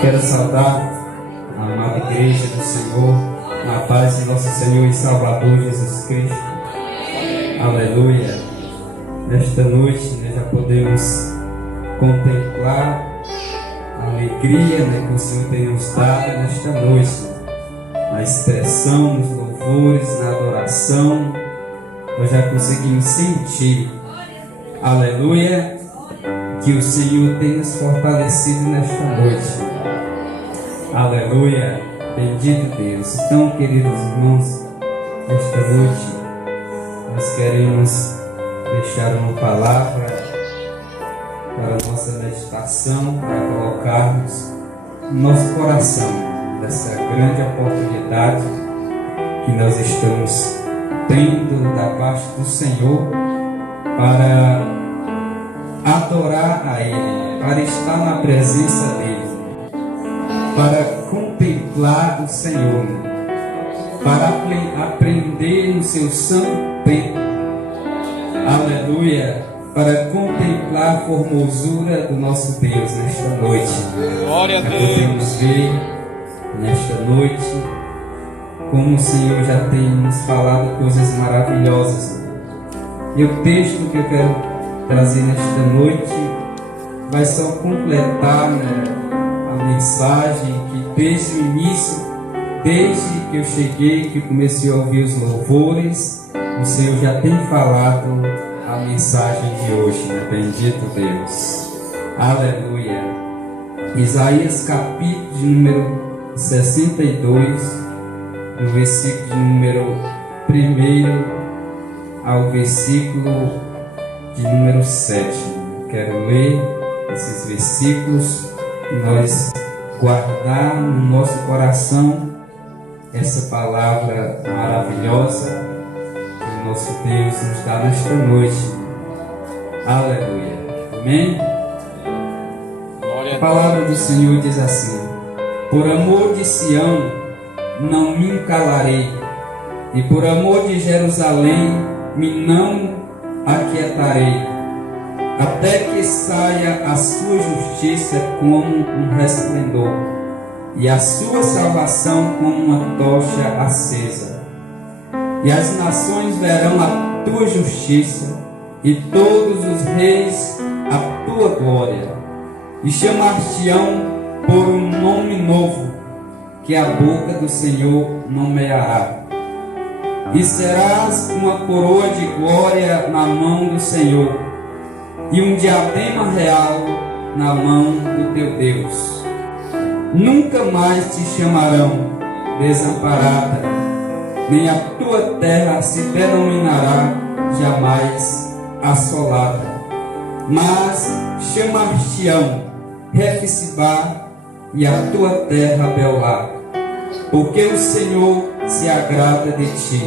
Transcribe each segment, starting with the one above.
Quero saudar a amada igreja do Senhor, na paz de nosso Senhor e Salvador Jesus Cristo. Aleluia. Nesta noite nós já podemos contemplar a alegria que o Senhor tem nos dado nesta noite. Na expressão, nos louvores, na adoração, nós já conseguimos sentir, aleluia, que o Senhor tem nos fortalecido nesta noite. Aleluia, bendito Deus. Então, queridos irmãos, nesta noite nós queremos deixar uma palavra para a nossa meditação, para colocarmos no nosso coração dessa grande oportunidade que nós estamos tendo da parte do Senhor para adorar a Ele, para estar na presença dEle, para contemplar o Senhor, para aprender no seu santo tempo, aleluia, para contemplar a formosura do nosso Deus nesta noite. Glória a Deus. Podemos ver nesta noite como o Senhor já tem nos falado coisas maravilhosas. E o texto que eu quero trazer nesta noite vai só completar a mensagem que desde o início, desde que eu cheguei, que comecei a ouvir os louvores, o Senhor já tem falado a mensagem de hoje, bendito Deus, aleluia. Isaías capítulo de número 62, no versículo de número 1 ao versículo de número 7. Quero ler esses versículos e nós guardar no nosso coração essa palavra maravilhosa que o nosso Deus nos dá nesta noite. Aleluia. Amém? A palavra do Senhor diz assim: por amor de Sião não me calarei, e por amor de Jerusalém me não aquietarei, até que saia a sua justiça como um resplendor, e a sua salvação como uma tocha acesa. E as nações verão a tua justiça, e todos os reis a tua glória, e chamar-te-ão por um nome novo, que a boca do Senhor nomeará. E serás uma coroa de glória na mão do Senhor, e um diadema real na mão do teu Deus. Nunca mais te chamarão desamparada, nem a tua terra se denominará jamais assolada, mas chamar-te-ão Refsibá, e a tua terra Belá, porque o Senhor se agrada de ti,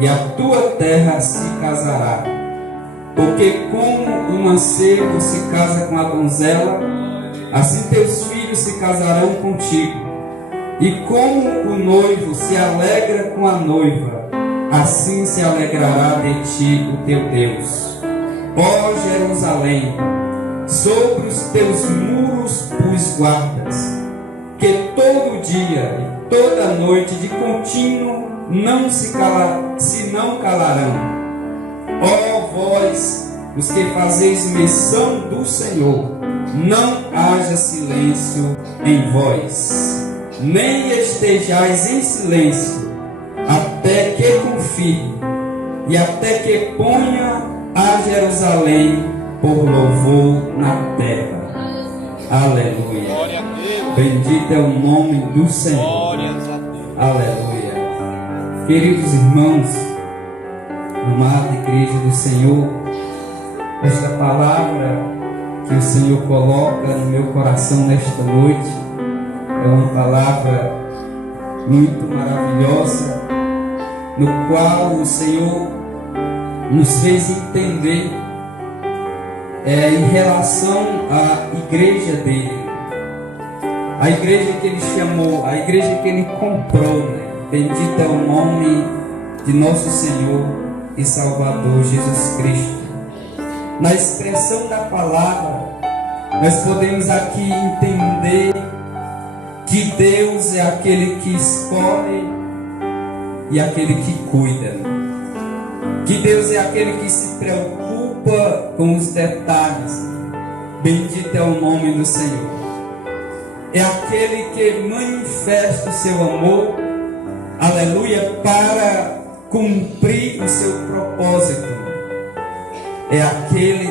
e a tua terra se casará. Porque como o mancebo se casa com a donzela, assim teus filhos se casarão contigo. E como o noivo se alegra com a noiva, assim se alegrará de ti o teu Deus. Ó Jerusalém, sobre os teus muros os guardas, que todo dia e toda noite de contínuo se não calarão. Ó vós, os que fazeis menção do Senhor, não haja silêncio em vós, nem estejais em silêncio, até que confie, e até que ponha a Jerusalém por louvor na terra. Aleluia. Glória a Deus. Bendito é o nome do Senhor. Glórias a Deus. Aleluia. Queridos irmãos, amada igreja do Senhor, esta palavra que o Senhor coloca no meu coração nesta noite é uma palavra muito maravilhosa, no qual o Senhor nos fez entender em relação à igreja dele, a igreja que ele chamou, a igreja que ele comprou, Bendito é o nome de nosso Senhor e Salvador Jesus Cristo. Na expressão da palavra, nós podemos aqui entender que Deus é aquele que escolhe e aquele que cuida. Que Deus é aquele que se preocupa com os detalhes. Bendito é o nome do Senhor. É aquele que manifesta o seu amor, aleluia, para cumprir o seu propósito. É aquele,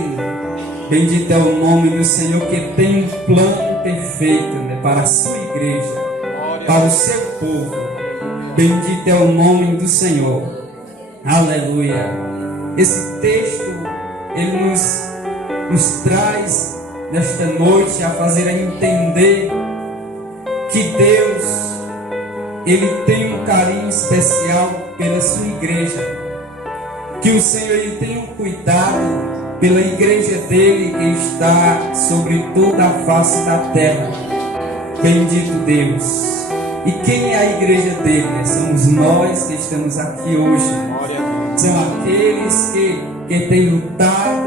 bendito é o nome do Senhor, que tem um plano perfeito, né, para a sua igreja, para o seu povo. Bendito é o nome do Senhor. Aleluia. Esse texto, ele nos traz nesta noite a fazer entender que Deus, ele tem um carinho especial pela sua igreja, que o Senhor, ele tem um cuidado pela igreja dele que está sobre toda a face da terra. Bendito Deus. E quem é a igreja dele? Somos nós que estamos aqui hoje. São aqueles que têm lutado,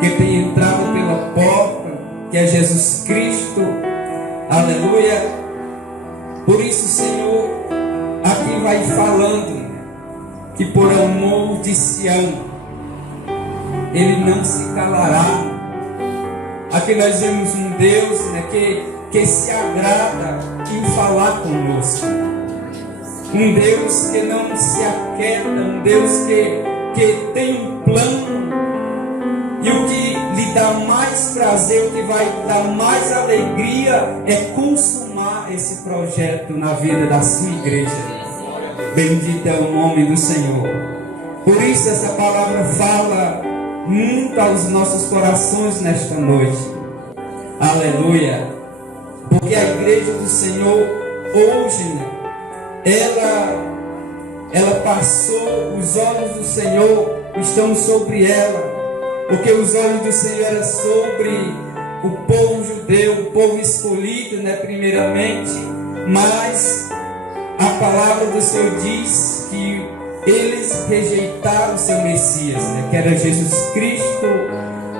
que têm entrado pela porta, que é Jesus Cristo. Aleluia. Por isso o Senhor aqui vai falando que por amor de Sião ele não se calará. Aqui nós vemos um Deus, né, que se agrada em falar conosco. Um Deus que não se aquieta, um Deus que tem um plano. E o que lhe dá mais prazer, o que vai dar mais alegria é consumar esse projeto na vida da sua igreja. Bendito é o nome do Senhor. Por isso essa palavra fala muito aos nossos corações nesta noite. Aleluia. Porque a igreja do Senhor hoje, ela passou, os olhos do Senhor estão sobre ela. Porque os olhos do Senhor eram sobre o povo judeu, o povo escolhido, né, primeiramente. Mas a palavra do Senhor diz que eles rejeitaram o seu Messias, né, que era Jesus Cristo.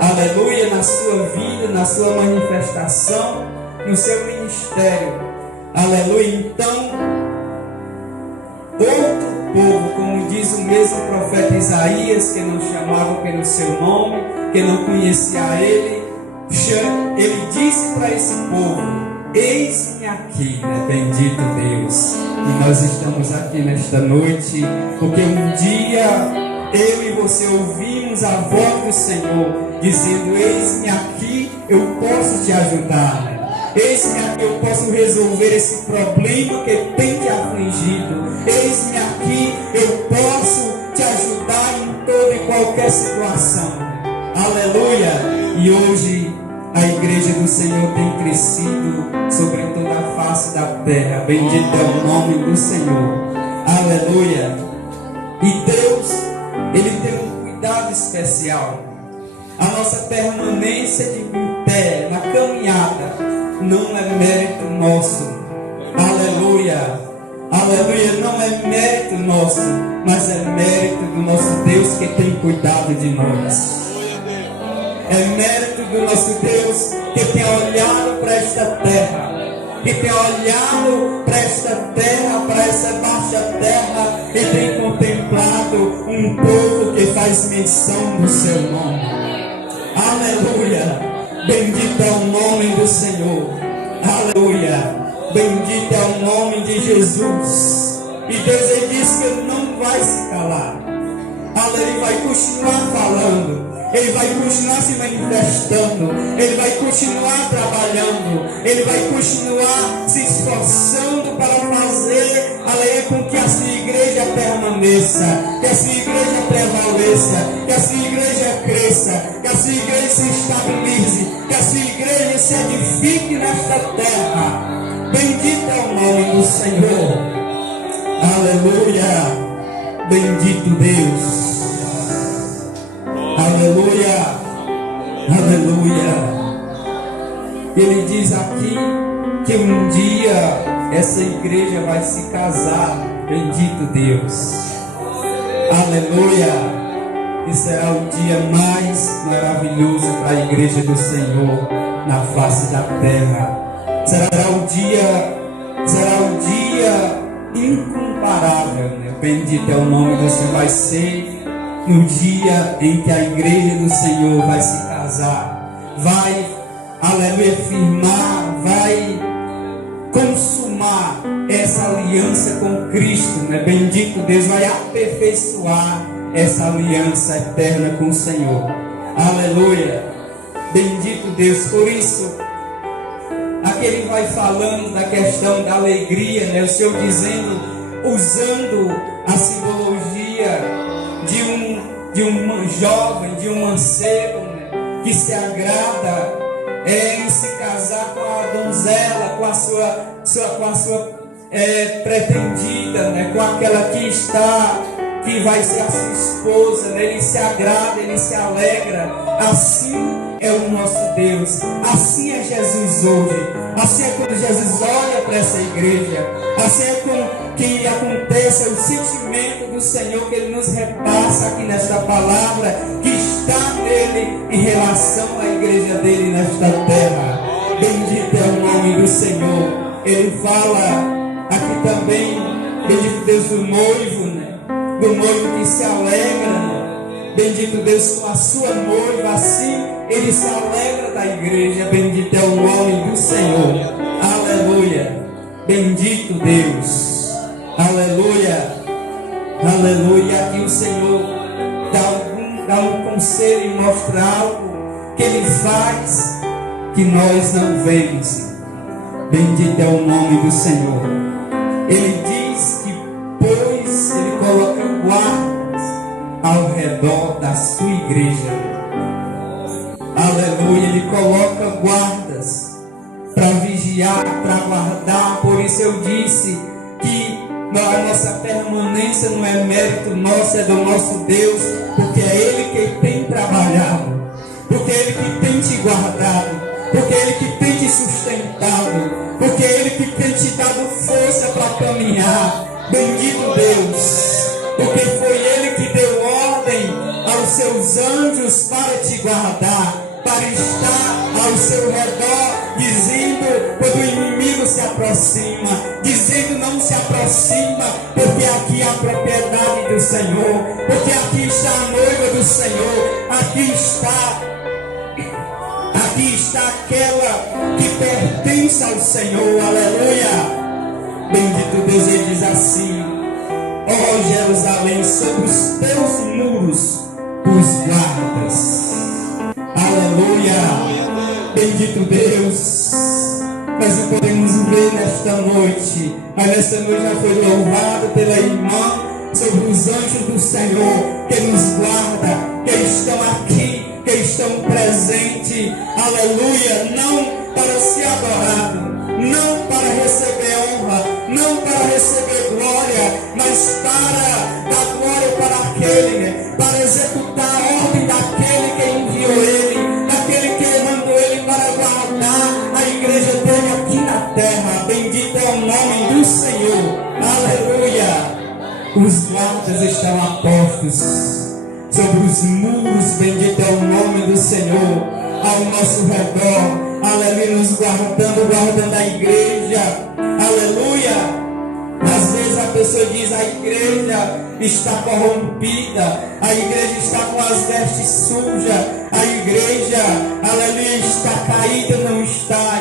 Aleluia, na sua vida, na sua manifestação, no seu ministério. Aleluia. Então, outro povo, como diz o mesmo profeta Isaías, que não chamava pelo seu nome, que não conhecia ele disse para esse povo: eis-me aqui, né? Bendito Deus. E nós estamos aqui nesta noite porque um dia eu e você ouvimos a voz do Senhor dizendo: eis-me aqui, eu posso te ajudar. Eis-me aqui, eu posso resolver esse problema que tem te afligido. Eis-me aqui, eu posso te ajudar em toda e qualquer situação. Aleluia. E hoje a igreja do Senhor tem crescido sobre toda a face da terra. Bendito é o nome do Senhor. Aleluia. E Deus, ele tem um cuidado especial. A nossa permanência de pé na caminhada não é mérito nosso. Aleluia. Aleluia. Não é mérito nosso, mas é mérito do nosso Deus que tem cuidado de nós. É mérito do nosso Deus que tem olhado para esta terra, que tem olhado para esta terra, para essa baixa terra, e tem contemplado um povo que faz menção do seu nome. Aleluia. Bendito é o nome do Senhor. Aleluia. Bendito é o nome de Jesus. E Deus, ele diz que ele não vai se calar. Ele vai continuar falando. Ele vai continuar se manifestando. Ele vai continuar trabalhando. Ele vai continuar se esforçando para fazer, aleluia, com que a sua igreja permaneça, que a sua igreja prevaleça, que a sua igreja cresça, que a sua igreja se estabilize, que a sua igreja se edifique nesta terra. Bendito é o nome do Senhor. Aleluia. Bendito Deus. Aleluia. Aleluia. Ele diz aqui que um dia essa igreja vai se casar. Bendito Deus. Aleluia. E será o dia mais maravilhoso para a igreja do Senhor na face da terra. Será o dia dia incomparável, né? Bendito é o nome do Senhor. Vai ser no dia em que a igreja do Senhor vai se casar, vai, aleluia, firmar, vai consumar essa aliança com Cristo, né? Bendito Deus, vai aperfeiçoar essa aliança eterna com o Senhor. Aleluia. Bendito Deus. Por isso, aqui ele vai falando da questão da alegria, né? O Senhor dizendo, usando a simbologia de um jovem, de um mancebo, né? Que se agrada em se casar com a donzela, com a sua pretendida, né? Com aquela que vai ser a sua esposa, né? Ele se agrada, ele se alegra. Assim é o nosso Deus, assim é Jesus hoje, assim é quando Jesus olha para essa igreja, assim é com que acontece o sentimento do Senhor que Ele nos repassa aqui nesta palavra, que está nele em relação à igreja dele nesta terra. Bendito é o nome do Senhor. Ele fala aqui também, bendito Deus, do noivo, né? Do noivo que se alegra, né? Bendito Deus com a sua noiva, assim ele se alegra da igreja. Bendito é o nome do Senhor. Aleluia. Bendito Deus. Aleluia. Aleluia. Aqui o Senhor dá um conselho e mostra algo que Ele faz que nós não vemos. Bendito é o nome do Senhor. Ele diz que, pois, Ele coloca guardas ao redor da sua igreja. Aleluia. Ele coloca guardas para vigiar, para guardar. Por isso eu disse que a nossa permanência não é mérito nosso, é do nosso Deus, porque é Ele que tem trabalhado, porque é Ele que tem te guardado, porque é Ele que tem te sustentado, porque é Ele que tem te dado força para caminhar. Bendito Deus, porque foi Ele que deu ordem aos seus anjos para te guardar, para estar ao seu redor, dizendo, quando o inimigo se aproxima, dizendo, não se aproxima, porque aqui é a propriedade do Senhor, porque aqui está a noiva do Senhor, aqui está aquela que pertence ao Senhor. Aleluia. Bendito Deus. Ele diz assim: ó Jerusalém, sobre os teus muros os guardas. Aleluia. Bendito Deus. Nós não podemos ver nesta noite, mas nesta noite já foi louvado pela irmã sobre os anjos do Senhor que nos guarda, que estão aqui, que estão presentes. Aleluia. Não para ser adorado, não para receber honra, não para receber glória, mas para dar glória para aquele, para executar a ordem daquele que enviou ele, daquele que mandou ele para guardar a igreja dele aqui na terra. Bendito é o nome do Senhor. Aleluia. Os guardas estão apostos sobre os muros. Bendito é o nome do Senhor ao nosso redor. Aleluia, nos guardando a igreja. Aleluia. Às vezes a pessoa diz: a igreja está corrompida, a igreja está com as vestes sujas, a igreja, aleluia, está caída. Não está.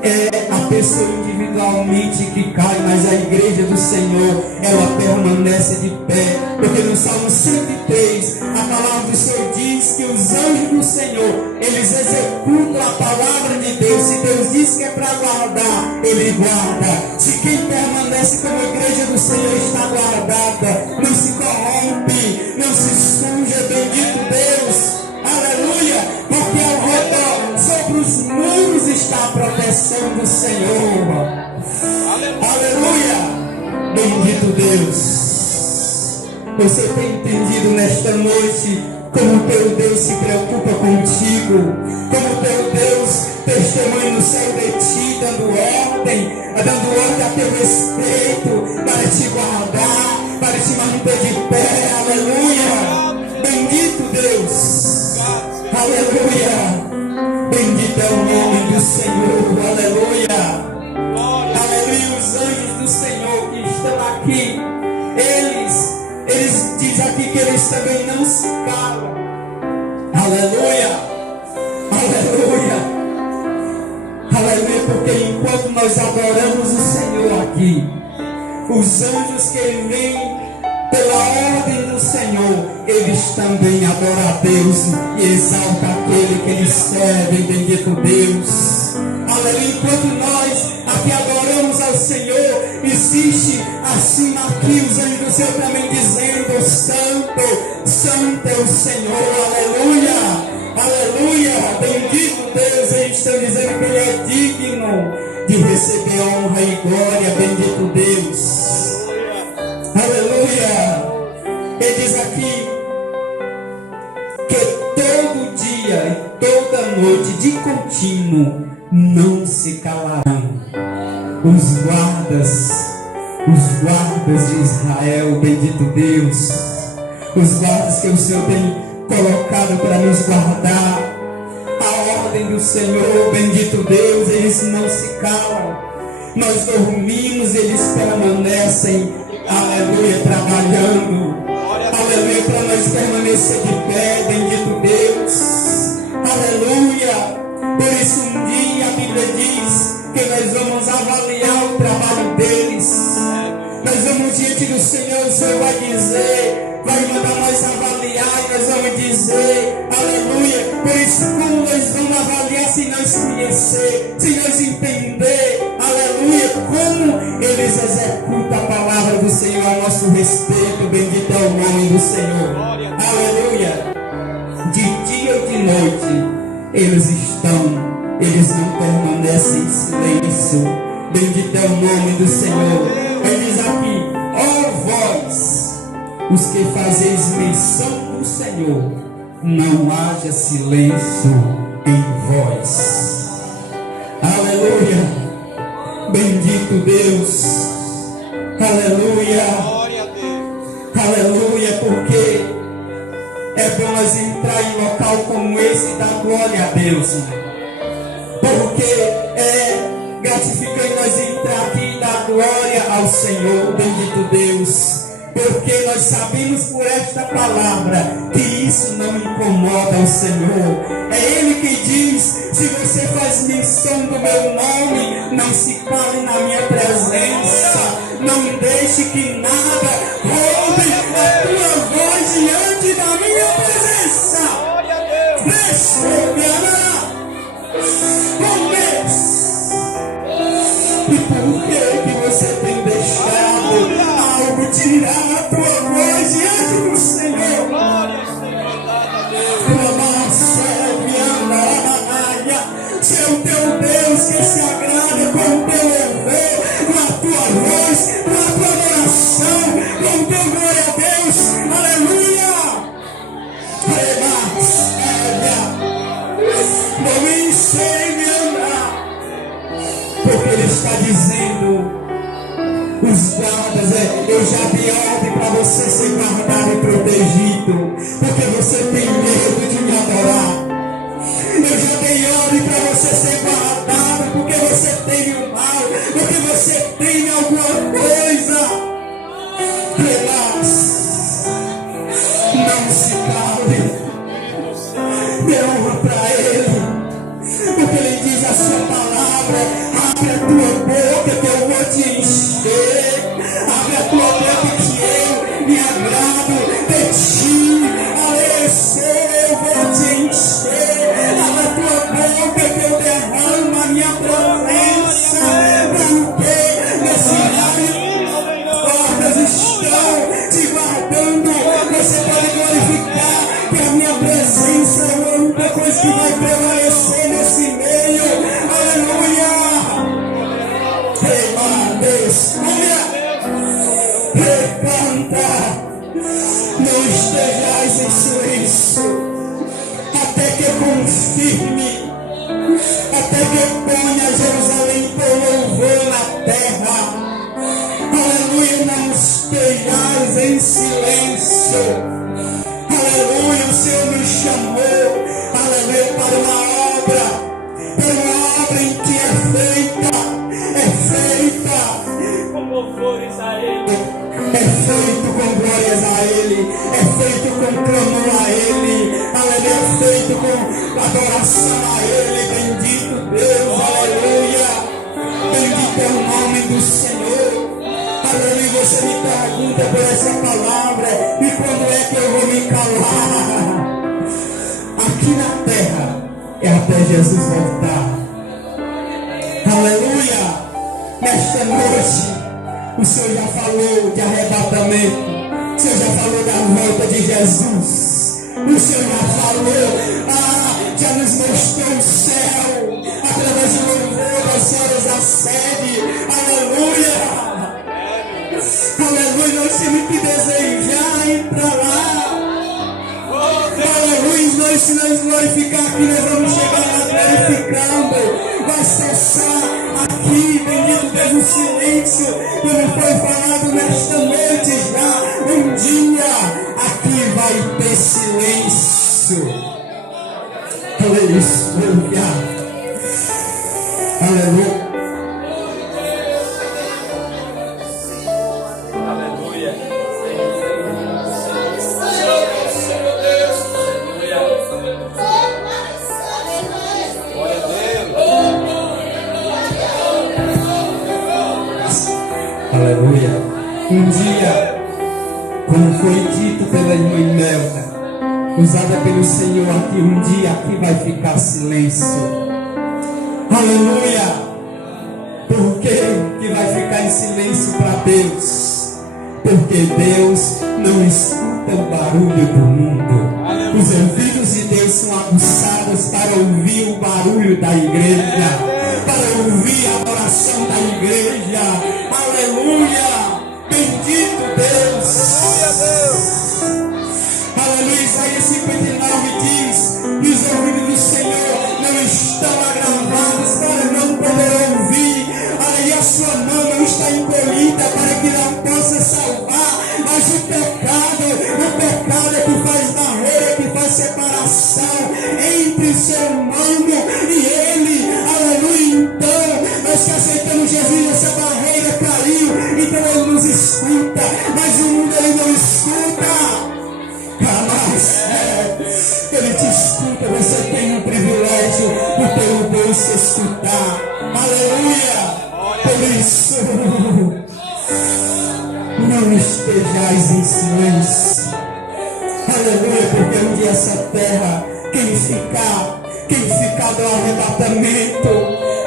É a pessoa individualmente que cai, mas a igreja do Senhor, ela permanece de pé, porque no Salmo 103 a palavra do Senhor diz que os anjos do Senhor, eles executam a palavra de Deus. Se Deus diz que é para guardar, Ele guarda. Se quem permanece como a igreja do Senhor está guardada, não se corrompe, não se suja. Bendito Deus. Aleluia. Porque ao redor, sobre os muros, está a proteção do Senhor. Aleluia. Bendito Deus. Você tem entendido nesta noite como teu Deus se preocupa contigo, como teu Deus testemunha no céu de ti, dando ordem a teu respeito, para te guardar, para te manter de pé. Aleluia. Bendito Deus. Aleluia. Bendito é o nome do Senhor. Aleluia. Aleluia. Os anjos do diz aqui que eles também não se calam. Aleluia, aleluia, aleluia, porque enquanto nós adoramos o Senhor aqui, os anjos que vêm pela ordem do Senhor, eles também adoram a Deus e exaltam aquele que eles servem, bendito Deus. Aleluia, enquanto nós aqui adoramos ao Senhor, existe acima aqui os anjos do céu também dizendo: Santo, Santo é o Senhor, aleluia, aleluia, bendito Deus. Eles estão dizendo que Ele é digno de receber honra e glória, bendito Deus, aleluia. Ele diz aqui que todo dia e toda noite, de contínuo, não se calarão os guardas de Israel, bendito Deus, os guardas que o Senhor tem colocado para nos guardar, a ordem do Senhor, bendito Deus, eles não se calam. Nós dormimos, eles permanecem, aleluia, trabalhando, aleluia, para nós permanecer de pé, bendito Deus, aleluia. Por isso um dia a Bíblia diz que nós vamos avaliar o trabalho deles. Nós vamos diante do Senhor, o Senhor vai dizer, vai mandar nós avaliar, e nós vamos dizer, aleluia. Por isso, como nós vamos avaliar, se nós conhecer, se nós entender, aleluia, como eles executam a palavra do Senhor a nosso respeito, bendito é o nome do Senhor, aleluia. De dia ou de noite, eles não permanecem em silêncio, bendito é o nome do Senhor. Ele diz aqui: ó vós, os que fazeis menção do Senhor, não haja silêncio em vós, aleluia, bendito Deus, aleluia, aleluia, porque é bom nós entrar em local como esse e dar glória a Deus, porque é gratificante nós entrar aqui e dar glória ao Senhor, bendito Deus, porque nós sabemos por esta palavra que isso não incomoda o Senhor. É Ele que diz: se você faz menção do meu nome, não se cale na minha presença, não deixe que nada roube a tua voz diante da minha presença. E por que você tem deixado algo tirar a tua voz diante do Senhor? Se é o teu Deus que se agrada com o teu louvor, com a tua voz, com a tua adoração, com o teu glória a Deus, aleluia. Não sei me andar, porque Ele está dizendo: os guardas, eu já dei ordem para você ser guardado e protegido, porque você tem medo de me adorar. Eu já dei ordem para você ser guardado, porque você teme o mal, porque você teme alguma coisa. Relax, não se cale, dê honra para Ele, porque Ele diz a sua palavra: abre a tua boca que eu vou te encher, abre a tua boca que eu me agrado de ti, eu vou te encher, abre a tua boca que eu derramo a minha presença, porque nesse lugar portas estão te guardando. Você pode glorificar que a minha presença é a única coisa que vai prevalecer nesse meio, aleluia. Deus, recanta, não estejais em silêncio, até que eu confirme, até que eu ponha Jerusalém por louvor na terra, aleluia. Não estejais em silêncio, aleluia. O Senhor me chamou, aleluia, para uma obra em que é feita como louvores a Ele. É feito com glórias a Ele, é feito com clamor a Ele, aleluia, é feito com adoração a Ele. Bendito Deus, aleluia, bendito é o nome do Senhor. Aleluia. Você me pergunta por essa palavra, e quando é que eu vou me calar? Aqui na terra é até Jesus voltar. Aleluia. Nesta noite o Senhor já falou de arrebatamento, o Senhor já falou da volta de Jesus, o Senhor já falou, já nos mostrou o céu através do louvor das horas da sede. Aleluia. Aleluia, nós temos que desejar ir para lá. Aleluia, nós, se nós glorificar aqui, nós vamos chegar lá glorificando. Vai cessar aqui, bendito Deus, o silêncio que não foi falado nesta noite já. Um dia aqui vai ter silêncio. Aleluia. Aleluia. Aleluia. Um dia, como foi dito pela irmã Imelda, usada pelo Senhor aqui, um dia aqui vai ficar silêncio. Aleluia. Por que vai ficar em silêncio para Deus? Porque Deus não escuta o barulho do mundo. Os ouvidos de Deus são aguçados para ouvir o barulho da igreja, para ouvir a adoração da igreja. Aleluia! Bendito Deus! Aleluia! Isaías 59 diz que os ouvidos do Senhor não estão agravados para não poder ouvir. Aí a sua mão não está encolhida para que não possa salvar. Mas o pecado é que faz barreira, que faz separação entre o ser humano e ele. Aleluia! Então, nós que aceitamos Jesus, essa barreira caiu. Então ele nos escuta, mas o mundo ele não escuta. Mas ele te escuta, você tem o privilégio do teu Deus se escutar. Aleluia! Por isso, não estejais em silêncio. Aleluia, porque um dia essa terra, quem ficar do arrebatamento,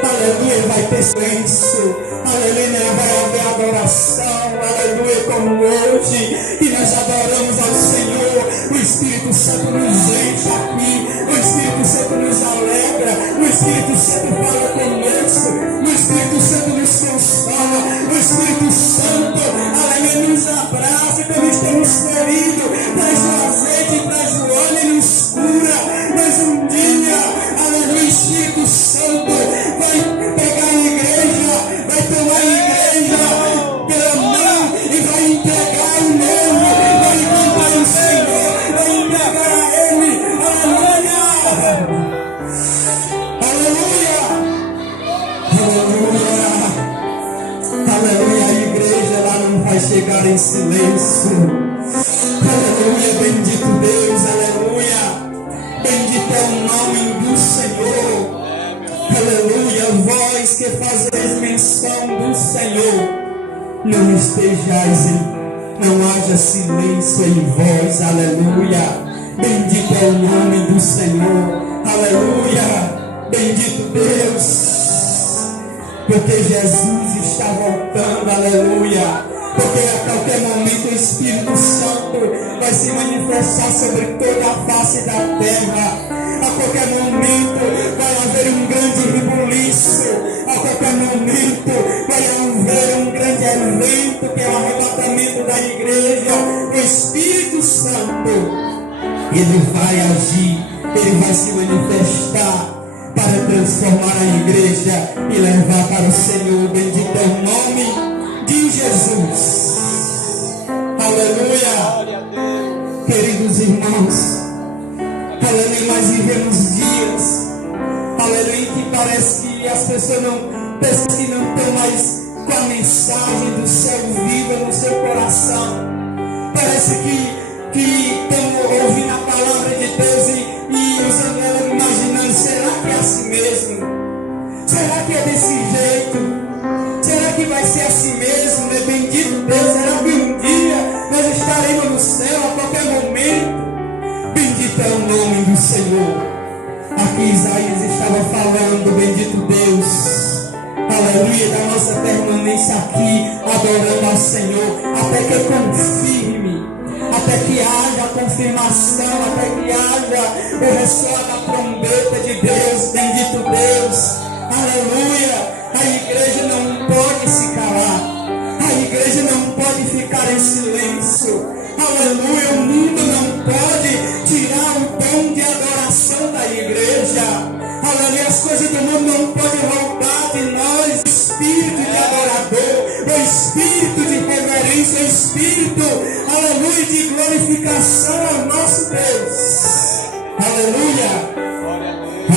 aleluia, vai ter silêncio. Aleluia, vai haver adoração. Aleluia, como hoje, que nós adoramos ao Senhor. O Espírito Santo nos enche aqui, o Espírito Santo nos alegra, o Espírito Santo fala conosco, o Espírito Santo nos consola, o Espírito Santo, aleluia, nos abraça quando estamos feridos, traz o azeite, traz o óleo e nos cura. Mas um dia, aleluia, o Espírito Santo vai pegar a igreja, vai tomar a igreja pela mão e vai entregar o novo, vai encontrar o Senhor, vai entregar a Ele. Aleluia! Aleluia! Aleluia! Aleluia! A igreja lá não vai chegar em silêncio. Aleluia! Bendito Deus! Aleluia! Bendito é o nome do Senhor. Aleluia! Vós que fazeis menção do Senhor, não estejais não haja silêncio em vós. Aleluia! Bendito é o nome do Senhor. Aleluia! Bendito Deus! Porque Jesus está voltando. Aleluia! Porque a qualquer momento o Espírito Santo vai se manifestar sobre toda a face da terra. A qualquer momento vai haver um grande rebuliço. A qualquer momento vai haver um grande evento, que é o arrebatamento da igreja. O Espírito Santo, ele vai agir, ele vai se manifestar para transformar a igreja e levar para o Senhor. Bendito é o nome de Jesus. Aleluia! Queridos irmãos, aleluia, nós vivemos dias, aleluia, que parece que as pessoas não estão mais com a mensagem do céu viva no seu coração. Parece que estamos ouvindo a palavra de Deus e usando ela imaginando, será que é assim mesmo? Será que é desse jeito? Será que vai ser assim mesmo? Né? Bendito Deus, será que um dia nós estaremos no céu a qualquer momento? Bendito é o nome do Senhor. Aqui Isaías estava falando, bendito Deus, aleluia, da nossa permanência aqui, adorando ao Senhor, até que confirme, até que haja a confirmação, até que haja o ressoar da trombeta de Deus, bendito Deus, aleluia. A igreja não pode se calar, a igreja não pode ficar em silêncio, aleluia. O mundo não pode tirar o dom de adoração da igreja, aleluia. As coisas do mundo não podem roubar de nós o espírito de adorador, o espírito de reverência, o espírito, aleluia, de glorificação ao nosso Deus, aleluia,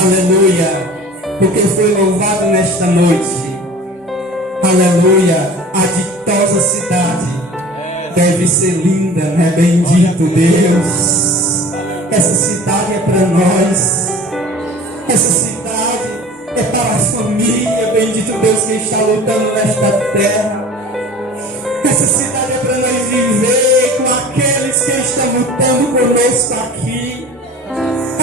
aleluia. Porque foi louvado nesta noite, aleluia. A ditosa cidade deve ser linda, né? Bendito Deus. Essa cidade é para nós, essa cidade é para a família, bendito Deus, que está lutando nesta terra. Essa cidade é para nós viver com aqueles que estão lutando conosco aqui.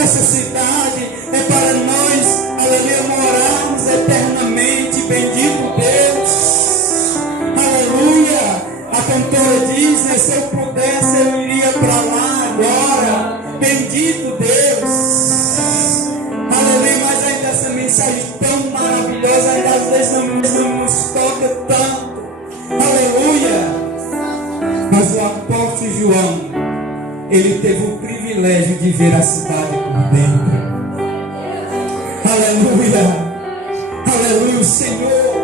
Essa cidade é para nós, aleluia, morarmos eternamente, bendito Deus, aleluia. A cantora diz, né, se eu pudesse eu iria para lá agora, bendito Deus, aleluia. Mas ainda essa mensagem tão maravilhosa, ainda às vezes não nos toca tanto, aleluia. Mas o apóstolo João, ele teve o privilégio de ver a cidade por dentro. Aleluia, aleluia. O Senhor,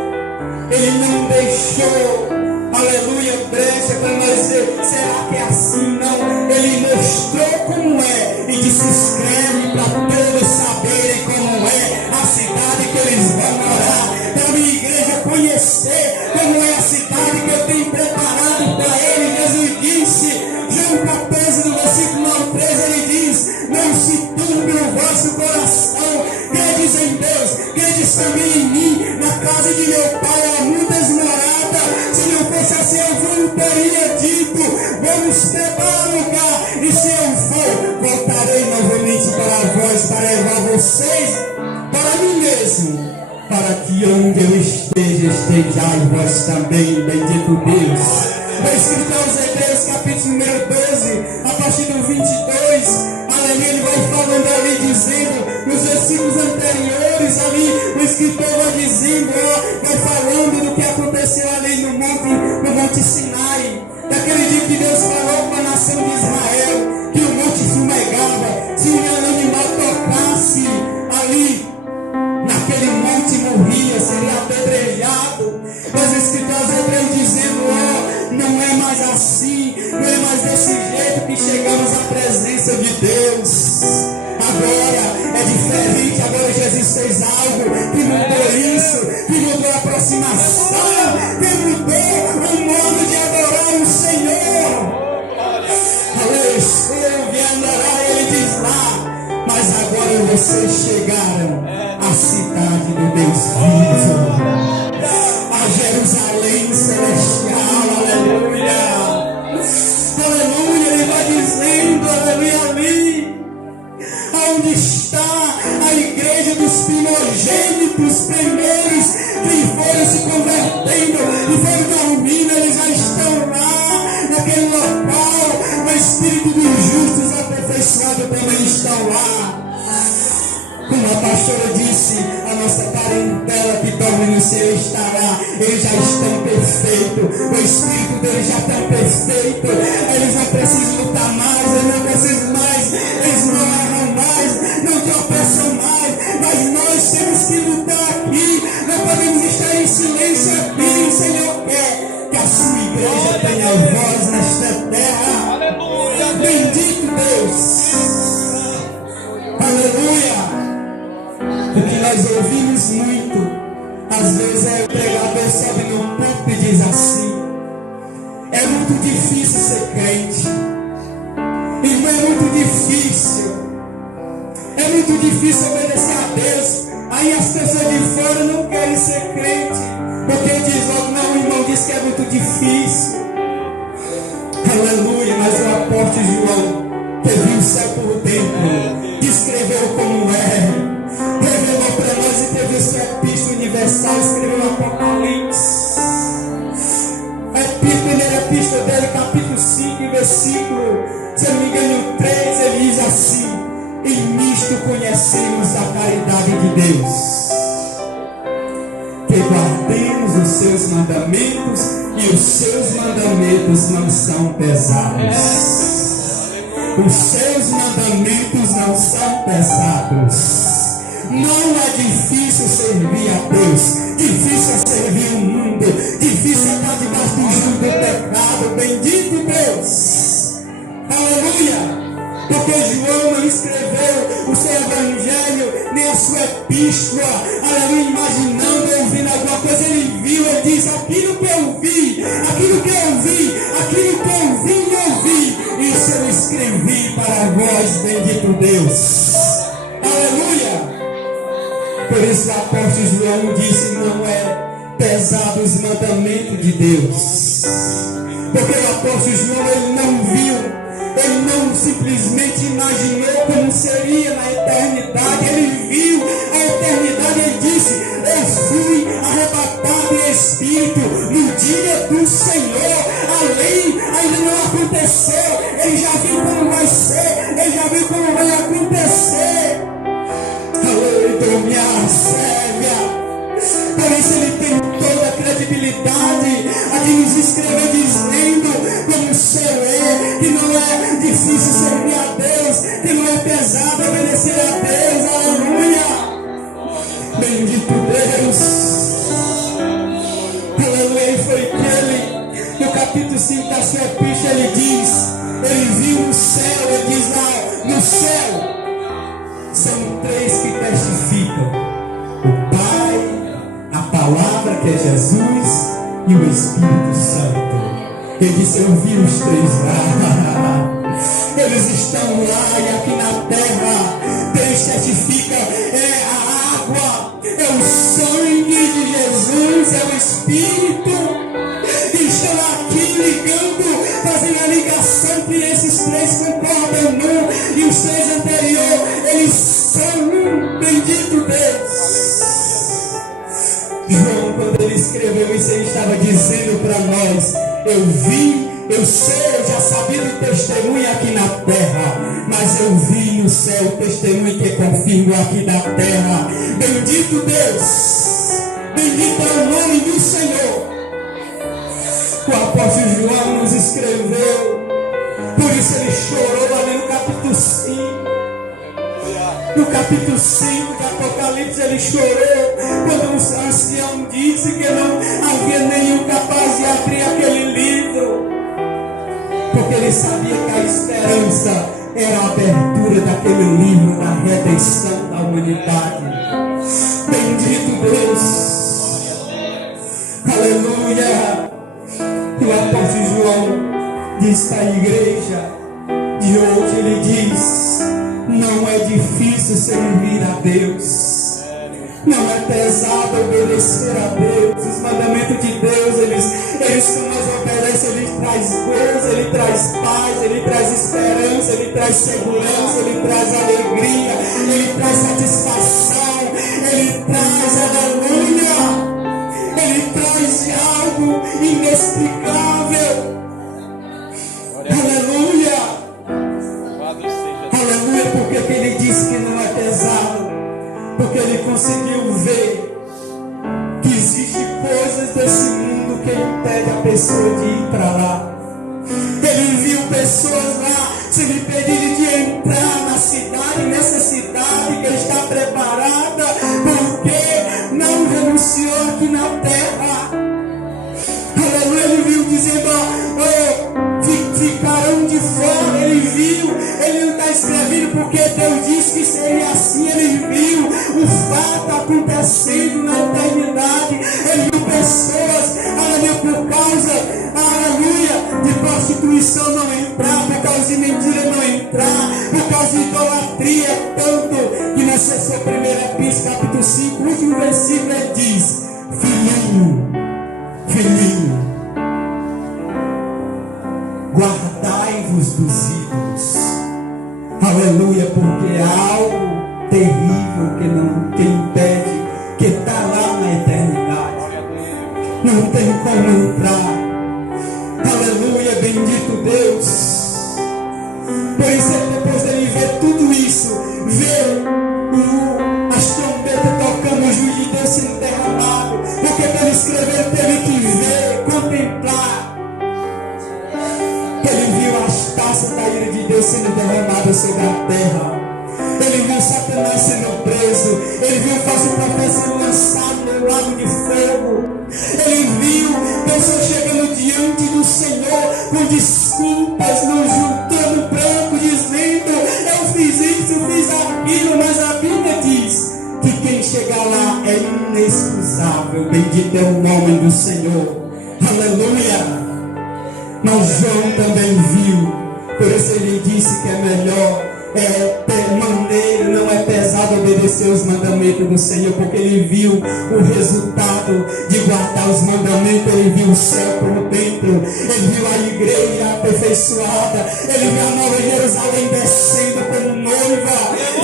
ele não deixou, aleluia, brecha para nós dizer, será que é assim? Não, ele mostrou como é e disse, escreve para todos saberem como é a cidade que eles vão morar, para a minha igreja conhecer como é a cidade que eu tenho preparado para ele. Jesus disse, João 14, no versículo 9, 13, ele diz, não se turbe o vosso coração, credes em Deus, credes também em mim. Na casa de meu pai há muitas moradas, se não fosse assim eu não teria dito, vamos preparar lugar, e se eu for, voltarei novamente para vós, para levar vocês para mim mesmo, para que onde eu esteja, estejais vós também, bendito Deus. Vai escrito aos Hebreus, capítulo número 12, a partir do 22, aleluia, ele vai falando ali, dizendo, nos versículos anteriores ali, o escritor vai dizendo, vai falando do que aconteceu ali no Monte Sinai, daquele dia que Deus falou para a nação de Israel, que o monte fumegava, se um animal tocasse ali, naquele monte morria, seria apedrejado. Mas o escritor aos Hebreus dizendo, não é mais assim, não é mais desse jeito que chegamos à presença de Deus. Agora é diferente, agora Jesus fez algo que mudou isso, que mudou a aproximação, que mudou o modo de adorar o Senhor. Aleluia, andará, ele diz lá, mas agora vocês chegaram à cidade do Deus vivo, a Jerusalém celestial, aleluia, aleluia. Ele vai dizendo, aleluia, ali onde está a igreja dos primogênitos primeiros que foram se convertendo e foram dormindo, eles já estão lá naquele local. O Espírito dos justos aperfeiçoado também estão lá. Como a pastora disse, a nossa parentela que dorme no céu estará. Eles já estão perfeitos. O Espírito deles já está perfeito. Eles não precisam lutar mais, eles não precisam mais, eles não erram mais, não tropeçam mais. Mas nós temos que lutar aqui. Não podemos estar em silêncio aqui. O Senhor quer que a sua igreja tenha voz nesta terra. Aleluia. Bendito Deus. Aleluia. Porque nós ouvimos muito, às Às vezes o pregador sobe no púlpito e diz assim: é muito difícil ser crente. Irmão, é muito difícil. É muito difícil obedecer a Deus. Aí as pessoas de fora não querem ser crente, porque diz logo: não, o irmão disse que é muito difícil. Aleluia. Mas o apóstolo João, que viu o céu por dentro, descreveu como revelou para nós e teve a sua epístola universal, escreveu o Apocalipse. A primeira epístola dele, capítulo 5, versículo, se eu não me engano, 3, ele diz assim: em nisto conhecemos a caridade de Deus, que guardemos os seus mandamentos, e os seus mandamentos não são pesados. Os seus mandamentos não são pesados. Não é difícil servir a Deus. Difícil é servir o mundo. Difícil é estar debaixo do jugo do pecado. Bendito Deus. Aleluia. Porque João não escreveu o seu evangelho, nem a sua epístola, aleluia, imaginando, ouvindo alguma coisa. Ele viu, ele diz: aquilo que eu vi, aquilo que eu vi, aquilo que eu vi e ouvi, isso eu escrevi para vós, bendito Deus. Aleluia. Por isso o apóstolo João disse: não é pesado os mandamentos de Deus. Porque o apóstolo João, ele não viu, ele não simplesmente imaginou como seria na eternidade. Ele viu a eternidade. Ele disse: eu fui arrebatado em espírito no dia do Senhor. Além, ainda não aconteceu. Ele já viu como vai ser. Ele já viu como vai acontecer. Aleluia, séria. Por isso ele tem toda a credibilidade a de nos escrever dizendo como o céu é, que não é difícil servir a Deus, que não é pesado obedecer a Deus. Aleluia. Bendito Deus. Aleluia. E foi que ele, no capítulo 5 da sua epístola, ele diz, ele viu o céu, ele diz lá, no céu são três que testificam: o Pai, a palavra que é Jesus e o Espírito Santo. Ele disse: eu vi os três lá. Eles estão lá, e aqui na terra três testificam: é a água, é o sangue de Jesus, é o Espírito. E estão aqui ligando, fazendo a ligação que esses três concordam num, e os três anteriores, eles são um. Bendito Deus. João, quando ele escreveu isso, ele estava dizendo para nós: eu vi, eu sei, eu já sabia do testemunho aqui na terra, mas eu vi no céu o testemunho que confirma aqui na terra. Bendito Deus, bendito é o nome do Senhor. O apóstolo João nos escreveu, por isso ele chorou ali no capítulo 5. No capítulo 5 de Apocalipse, ele chorou quando o ancião disse que não havia nenhum capaz de abrir aquele livro, porque ele sabia que a esperança era a abertura daquele livro da redenção da humanidade. Bendito Deus. Aleluia. E o apóstolo João diz para a igreja de hoje, ele diz: não é difícil servir a Deus. Não é pesado obedecer a Deus. Os mandamentos de Deus, eles que nós obedecemos, ele traz gozo, ele traz paz, ele traz esperança, ele traz segurança, ele traz alegria, ele traz satisfação, ele traz aleluia. Ele traz algo inexplicável. Aleluia. Aleluia, porque ele disse que não é pesado, porque ele conseguiu ver que existem coisas desse mundo que impedem a pessoa de ir para lá. Ele viu pessoas lá sendo impedidas de entrar na cidade, nessa cidade que está preparada, porque não renunciou aqui na terra. Aleluia. Ele viu dizendo: ficarão de fora. Ele viu, ele não está escrevendo porque Deus disse que seria assim. Ele viu o fato acontecendo na eternidade. mentira não entrar, por causa de idolatria, tanto que nessa sua primeira epístola, capítulo 5, último versículo, ele diz: filhinho, filhinho, guardai-vos dos ídolos. Aleluia, porque há algo terrível que impede, que está lá na eternidade. Não tem como entrar. Aleluia, bendito Deus. Por isso, depois dele ver tudo isso, ver as trombetas tocando, o juiz de Deus sendo derramado, porque ele escreveu, teve que ver, contemplar. Ele viu as taças da ira de Deus sendo derramadas sobre a terra. Ele viu Satanás sendo preso. Ele viu o falso profeta sendo lançado no lago de fogo. Ele viu pessoas chegando diante do Senhor com desculpas, nos juntando branco, dizendo: eu fiz isso, eu fiz aquilo. Mas a Bíblia diz que quem chegar lá é inexcusável. Bendito é o nome do Senhor. Aleluia. Mas João também viu. Por isso ele disse que é melhor maneiro, não é pesado obedecer os mandamentos do Senhor, porque ele viu o resultado de guardar os mandamentos. Ele viu o céu por dentro, ele viu a igreja aperfeiçoada, ele viu a Nova Jerusalém descendo como noiva,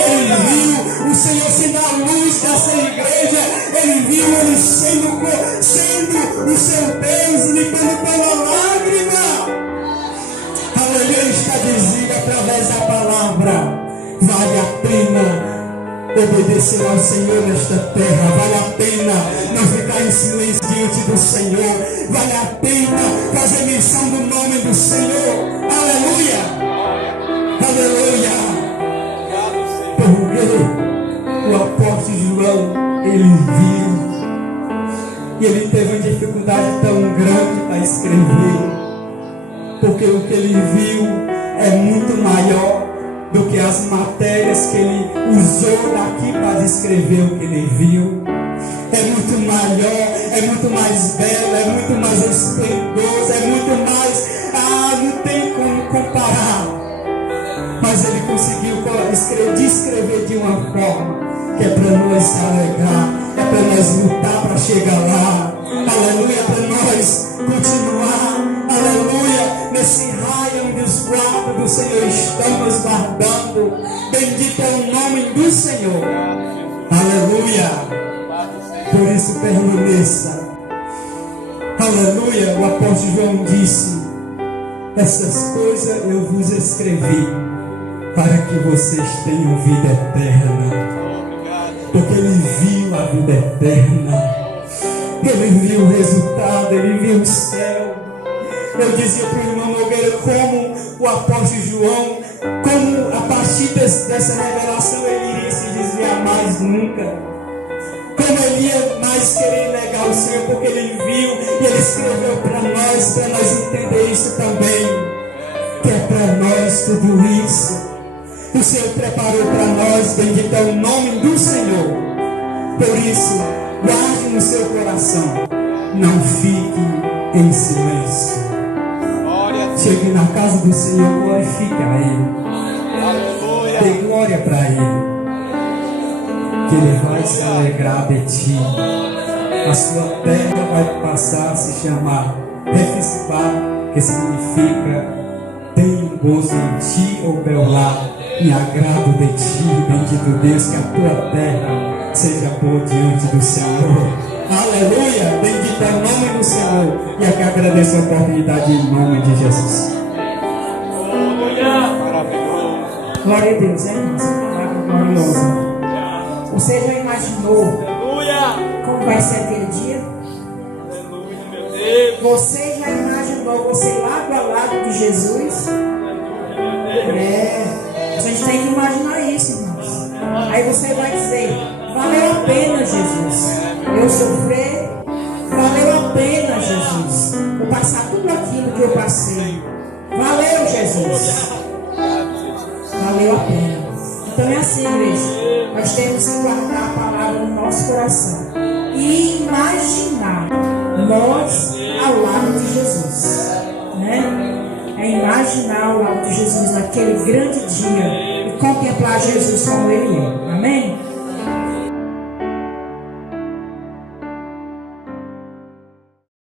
ele viu o Senhor sendo a luz dessa igreja, ele viu ele sendo o seu Deus, limpando pela lágrima. Aleluia, está dizendo através da palavra: vale a pena obedecer ao Senhor nesta terra, vale a pena não ficar em silêncio diante do Senhor, vale a pena fazer menção do nome do Senhor. Aleluia, aleluia. Porque o apóstolo João, ele viu, e ele teve uma dificuldade tão grande para escrever, porque o que ele viu é muito maior do que as matérias que ele usou daqui para descrever o que ele viu. É muito maior, é muito mais belo, é muito mais esplendoroso, é muito mais... não tem como comparar. Mas ele conseguiu descrever de uma forma que é para nós se alegrar, é para nós lutar para chegar lá. Aleluia, é para nós continuar, aleluia, nesse raio onde os guardas do Senhor estão nos guardando. Bendito é o nome do Senhor. Aleluia. Por isso permaneça. Aleluia. O apóstolo João disse: essas coisas eu vos escrevi para que vocês tenham vida eterna. Porque ele viu a vida eterna, ele viu o resultado, ele viu o céu. Eu dizia para o irmão Nogueira como o apóstolo João, como a partir dessa revelação ele iria se desviar mais nunca, como ele ia mais querer negar o Senhor, porque ele viu e ele escreveu para nós entender isso também, que é para nós tudo isso. O Senhor preparou para nós, bendito é o nome do Senhor. Por isso, guarde no seu coração, não fique em silêncio. Chegue na casa do Senhor, glorifique a Ele, dê glória para Ele, que Ele vai se alegrar de ti. A sua terra vai passar a se chamar Refispa, que significa tenho gozo em ti, ou Beolá, me agrado de ti. Bendito Deus, que a tua terra seja boa diante do Senhor. Aleluia, bendito é o nome do Senhor. E aqui agradeço a oportunidade em nome de Jesus. Glória a Deus, hein, irmãos? Gloriosa. Você já imaginou como vai ser aquele dia? Você já imaginou você lado a lado de Jesus? A gente tem que imaginar isso, irmãos. Aí você vai dizer: valeu a pena, Jesus, eu sofrer. Valeu a pena, Jesus, eu passar tudo aquilo que eu passei. Valeu, Jesus. Valeu a pena. Então é assim, igreja. Nós temos que guardar a palavra no nosso coração e imaginar nós ao lado de Jesus, né? a imaginar o lado de Jesus naquele grande dia e contemplar Jesus como Ele é. Amém?